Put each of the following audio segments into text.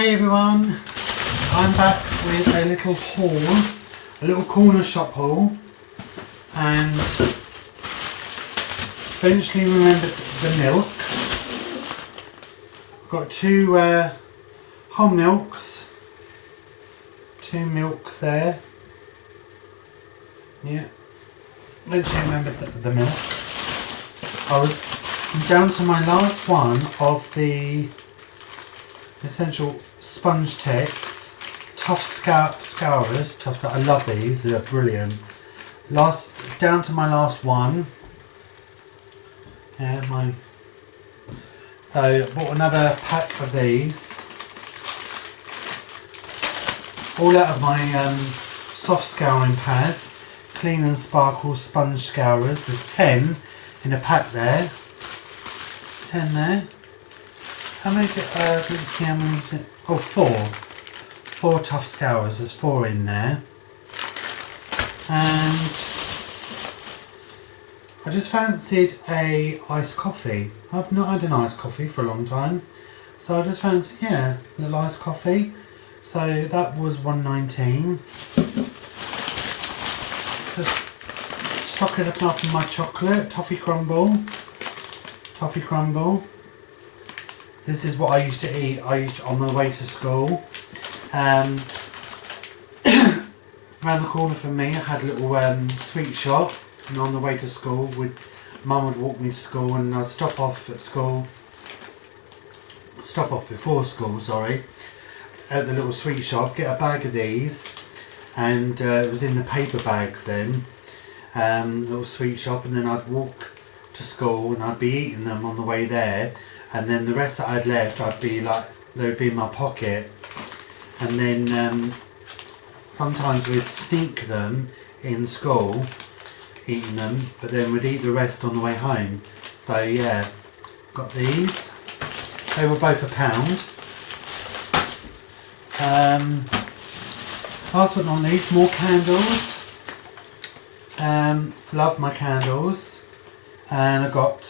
Hey everyone, I'm back with a little haul, a little corner shop haul, and eventually remembered the milk. I've got two whole milks, two milks there, yeah, eventually remembered the milk. I was down to my last one of the essential sponge ticks, tough scourers. I love these, they're brilliant. Down to my last one. Yeah, so I bought another pack of these. All out of my soft scouring pads, clean and sparkle sponge scourers. There's 10 in a pack there. 10 there. How many? Let's see how many. Oh, 4. 4 tough scourers. There's 4 in there. And I just fancied a iced coffee. I've not had an iced coffee for a long time, so I just fancied, yeah, a little iced coffee. So that was $1.19. Just stocking it up in my chocolate toffee crumble. This is what I used to eat. On my way to school. Around the corner from me, I had a little sweet shop, and on the way to school, Mum would walk me to school, and I'd stop off before school, sorry, at the little sweet shop, get a bag of these, and it was in the paper bags then, little sweet shop, and then I'd walk to school, and I'd be eating them on the way there. And then the rest that I'd left, they would be in my pocket. And then sometimes we'd sneak them in school, eating them, but then we'd eat the rest on the way home. So yeah, got these. They were both £1. Last but not least, more candles. Love my candles. And I got,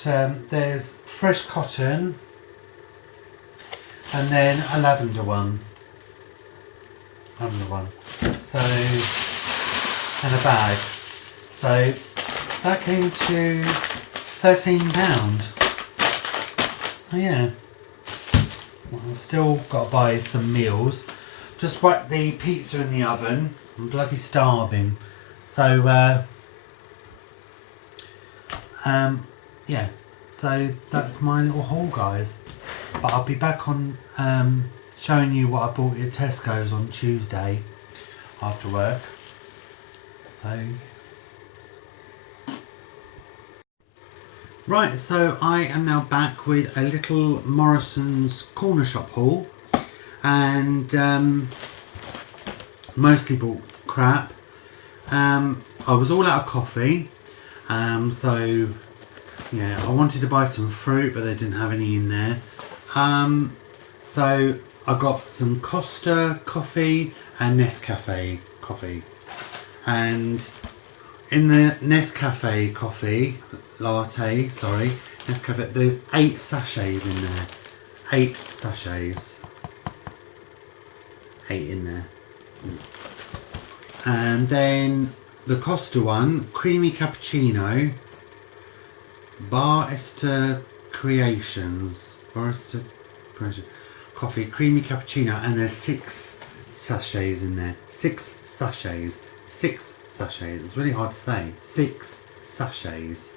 there's fresh cotton, and then a lavender one. So, and a bag. So that came to £13. So yeah, well, I've still got to buy some meals. Just whacked the pizza in the oven. I'm bloody starving. So yeah, so that's my little haul, guys. But I'll be back on showing you what I bought at Tesco's on Tuesday after work. So right, so I am now back with a little Morrisons corner shop haul, and mostly bought crap. I was all out of coffee, so yeah, I wanted to buy some fruit, but they didn't have any in there. So I got some Costa coffee and Nescafe coffee. And in the Nescafe coffee latte, Nescafe, there's 8 sachets in there. 8 sachets. 8 in there. And then the Costa one, creamy cappuccino. Barista Creations coffee, creamy cappuccino, and there's 6 sachets in there. 6 sachets. It's really hard to say. 6 sachets.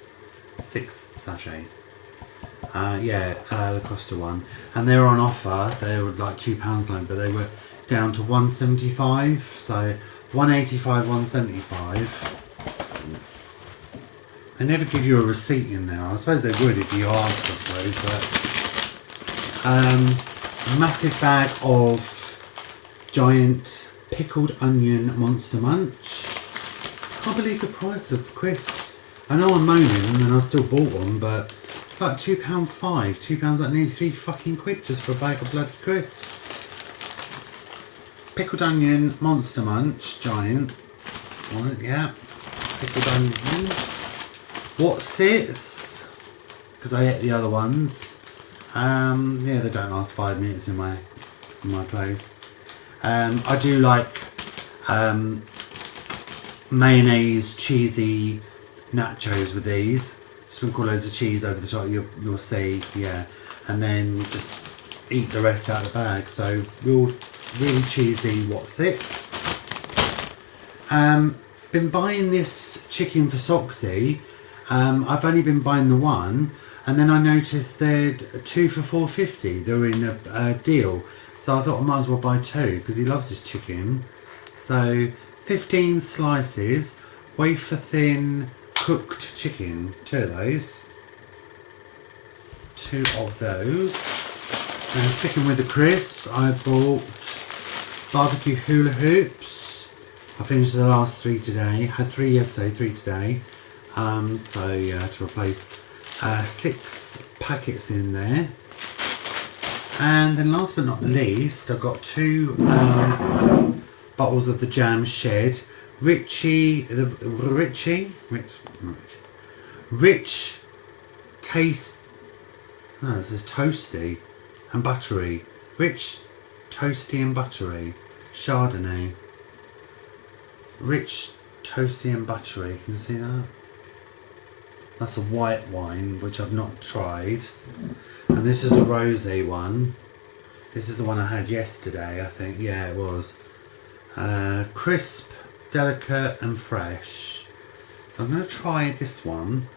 Yeah, the Costa one, and they were on offer. They were like £2 something, but they were down to £1.75. So £1.85, £1.75. They never give you a receipt in there. I suppose they would if you asked, I suppose, but a massive bag of giant pickled onion Monster Munch. Can't believe the price of crisps. I know I'm moaning and I still bought one, but like £2.5, £2, like nearly £3 just for a bag of bloody crisps. Pickled onion Monster Munch, giant. Right, yeah. Pickled onion. What's it? Because I ate the other ones. Yeah, they don't last 5 minutes in my in my place. I do like mayonnaise, cheesy nachos with these. Sprinkle loads of cheese over the top, you'll see, yeah. And then just eat the rest out of the bag. So really cheesy what's it. Been buying this chicken for Soxy. I've only been buying the one, and then I noticed they're 2 for $4.50. They're in a deal, so I thought I might as well buy 2 because he loves his chicken. So 15 slices, wafer thin cooked chicken. 2 of those. 2 of those. And sticking with the crisps, I bought barbecue hula hoops. I finished the last 3 today. Had 3 yesterday, 3 today. So yeah, to replace 6 packets in there. And then last but not least, I've got 2 bottles of the Jam Shed. Rich taste. No, it says toasty and buttery. Rich, toasty and buttery. Chardonnay. Rich, toasty and buttery. Can you see that? That's a white wine, which I've not tried. And this is the rosé one. This is the one I had yesterday, I think. Yeah, it was. Crisp, delicate and fresh. So I'm going to try this one,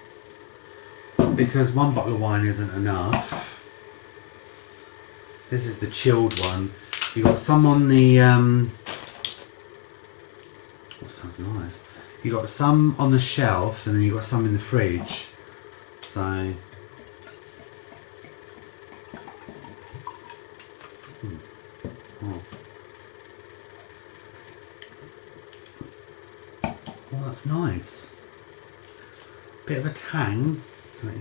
because 1 bottle of wine isn't enough. This is the chilled one. You got some on the what sounds nice. You got some on the shelf, and then you got some in the fridge. So oh, that's nice. Bit of a tang. Oh,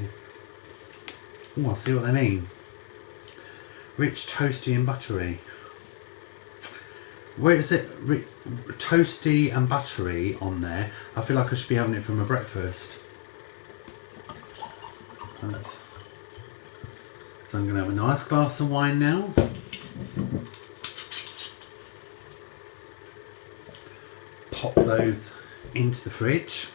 I'll see what they mean. Rich, toasty and buttery. Where is it? Toasty and buttery on there. I feel like I should be having it for my breakfast. So I'm going to have a nice glass of wine now. Pop those into the fridge.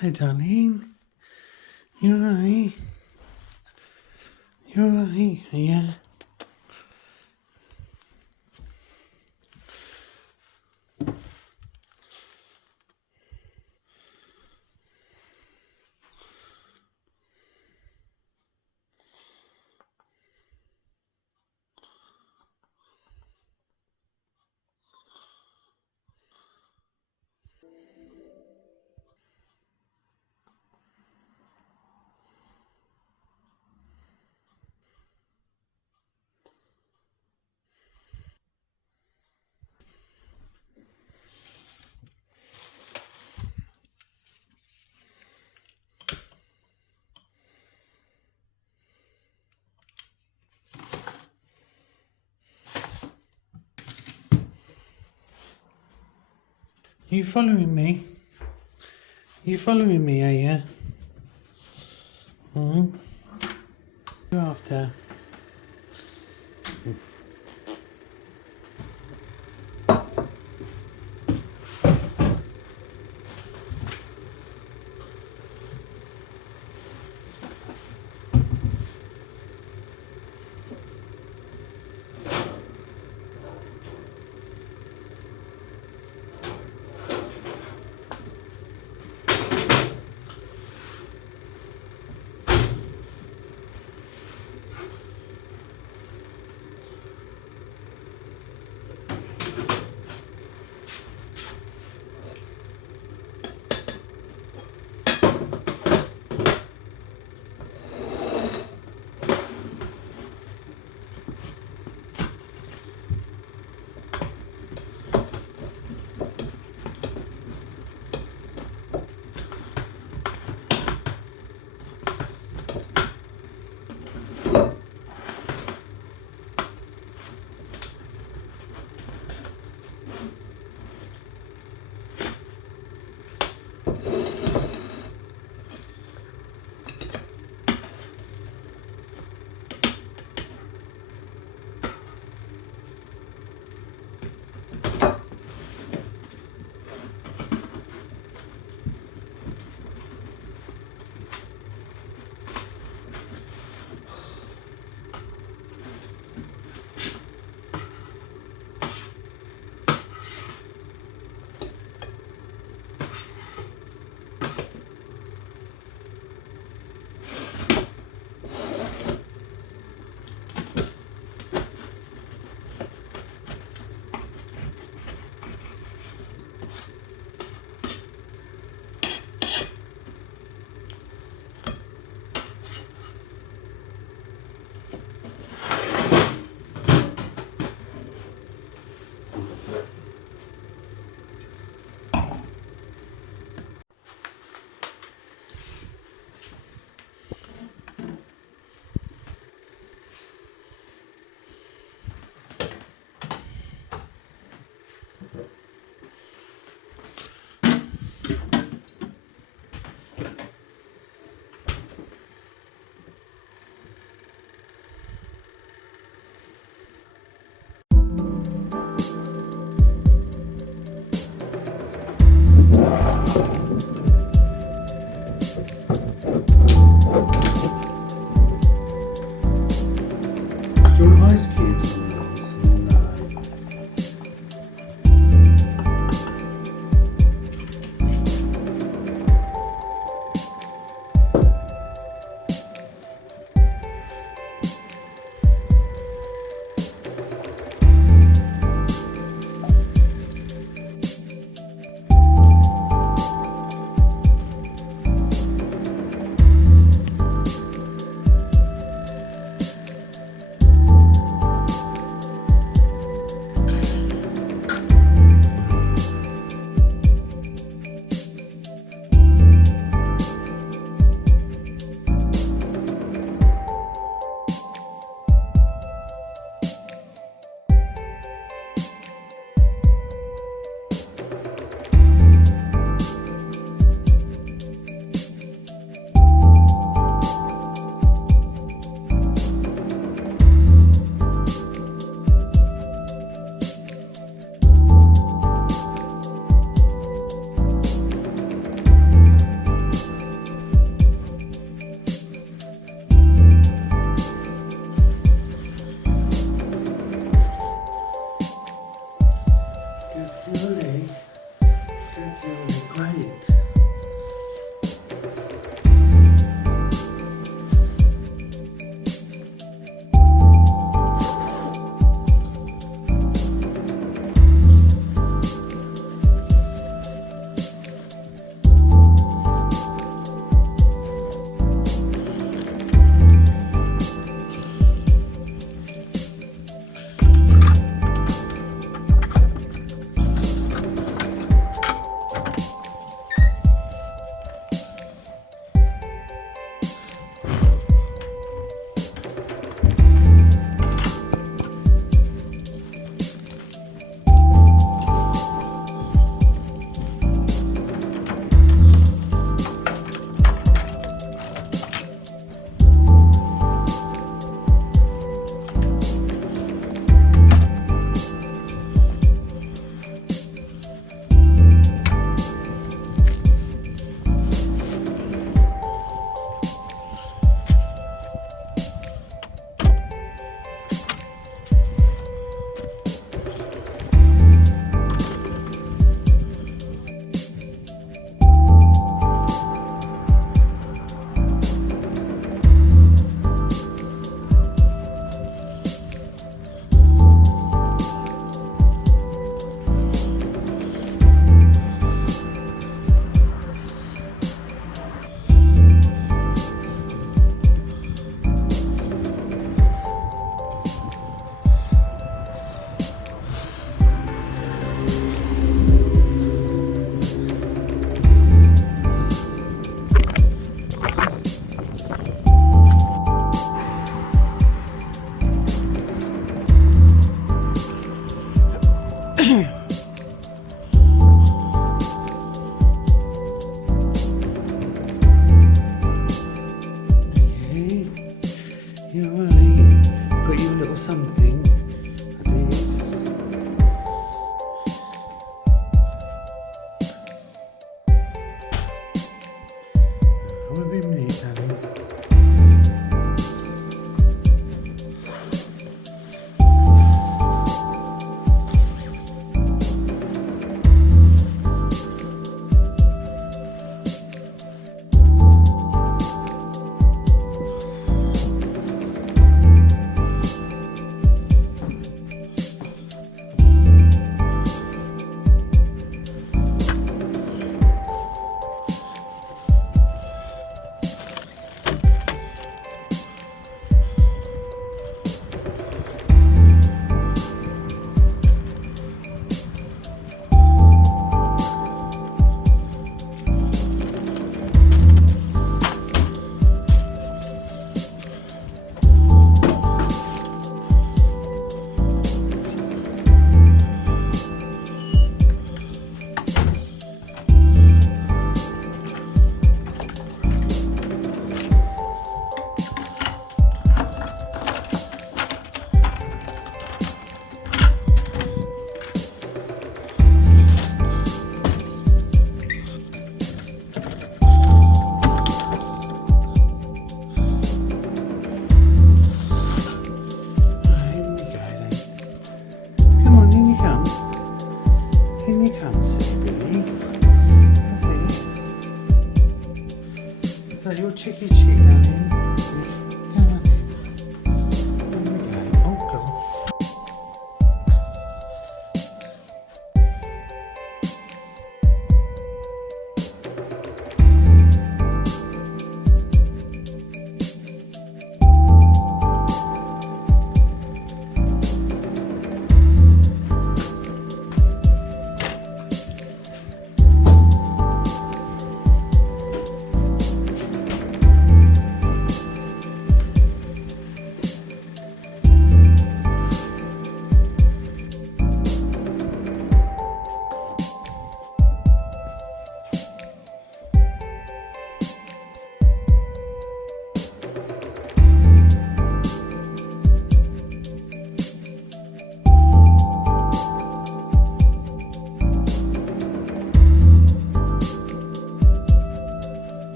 Hello, darling. You alright? You alright? Yeah. You following me? You following me, are you? You're after. got you a little something. I did. I won't be a minute, darling.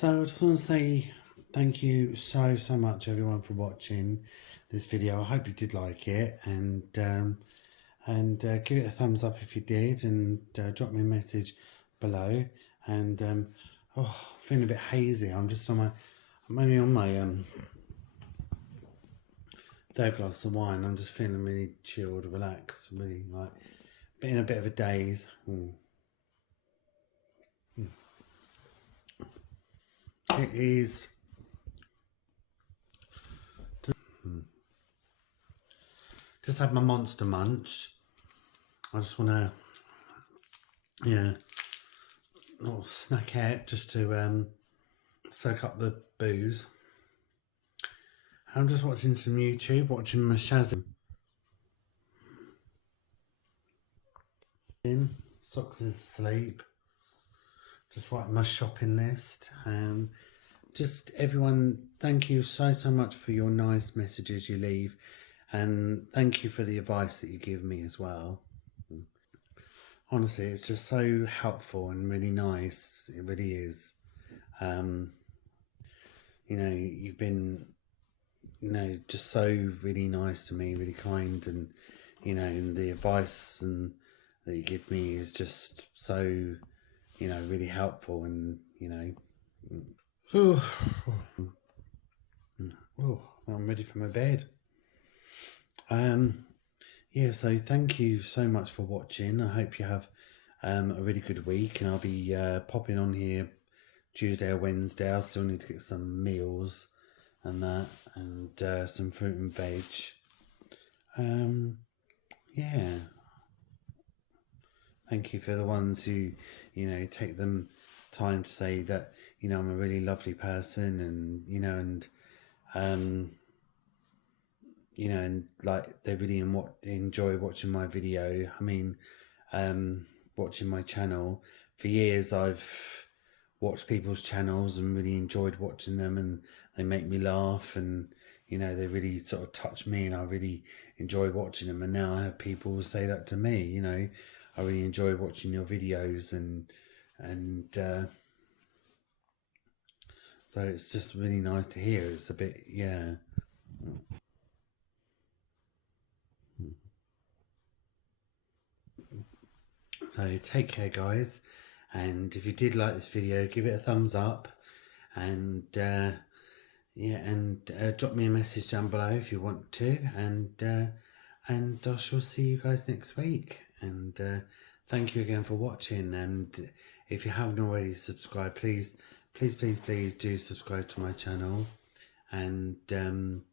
So I just want to say thank you so much everyone for watching this video. I hope you did like it, and give it a thumbs up if you did, and drop me a message below. And oh, feeling a bit hazy. I'm only on my third glass of wine. I'm just feeling really chilled, relaxed, really like in a bit of a daze. It is just had my Monster Munch. I just want to, yeah, little snack out just to soak up the booze. I'm just watching some YouTube, watching my Shazam. Soxy's asleep. Just writing my shopping list. Just everyone, thank you so much for your nice messages you leave, and thank you for the advice that you give me as well. Honestly, it's just so helpful and really nice. It really is. You know, you've been, you know, just so really nice to me, really kind, and you know, and the advice and that you give me is just so, you know, really helpful, and you know, oh, I'm ready for my bed. Yeah, so thank you so much for watching. I hope you have a really good week, and I'll be popping on here Tuesday or Wednesday. I still need to get some meals and that, and some fruit and veg. Yeah, thank you for the ones who, you know, take them time to say that, you know, I'm a really lovely person, and you know, you know, and like they really enjoy watching my video. I mean, watching my channel. For years I've watched people's channels and really enjoyed watching them, and they make me laugh, and you know, they really sort of touch me, and I really enjoy watching them. And now I have people say that to me, you know, I really enjoy watching your videos, and so it's just really nice to hear. It's a bit, yeah. So take care, guys, and if you did like this video, give it a thumbs up, and yeah, and drop me a message down below if you want to, and I shall see you guys next week. And thank you again for watching, and if you haven't already subscribed, please do subscribe to my channel, and don't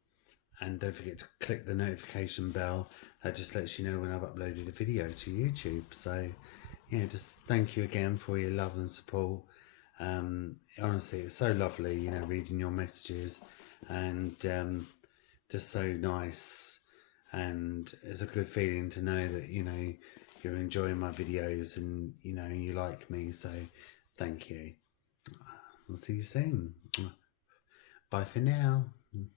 forget to click the notification bell. That just lets you know when I've uploaded a video to YouTube. So yeah, just thank you again for your love and support. Honestly, it's so lovely, you know, reading your messages, and just so nice, and it's a good feeling to know that, you know, you're enjoying my videos, and you know, you like me. So thank you. I'll see you soon. Bye for now.